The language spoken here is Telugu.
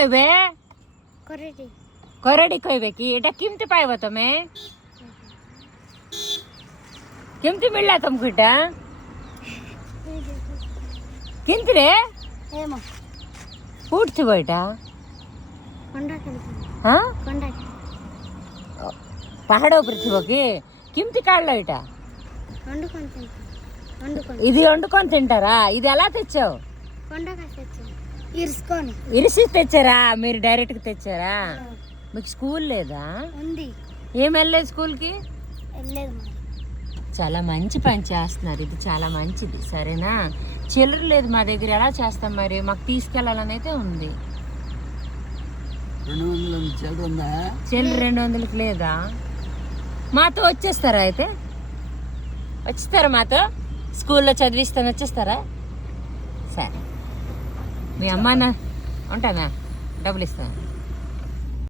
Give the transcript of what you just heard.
কইবে করেডি কইবে কি এটা কিমতে পাইব তুমি কিমতে মিললা तुमको এটা কিনতে রে উঠছে এটা হ্যাঁ పహాడ ଉପରେ ଥିବ କି କେମିତି కాళ్ళ ଏଇଟା ఇది వండుకొని తింటారా ఇది ఎలా తెచ్చావు ఇరిసి తెచ్చారా మీరు డైరెక్ట్ గా తెచ్చారా మీకు స్కూల్ లేదా ఏం వెళ్ళలేదు స్కూల్ కి చాలా మంచి పని చేస్తున్నారు ఇది చాలా మంచిది సరేనా చిల్లర లేదు మా దగ్గర ఎలా చేస్తాం మరి మాకు తీసుకెళ్ళాలని అయితే ఉంది చిల్లర 200కి లేదా మాతో వచ్చేస్తారా అయితే వచ్చేస్తారా మాతో స్కూల్లో చదివిస్తాను వచ్చేస్తారా సరే మీ అమ్మ ఉంటానా డబ్బులు ఇస్తాను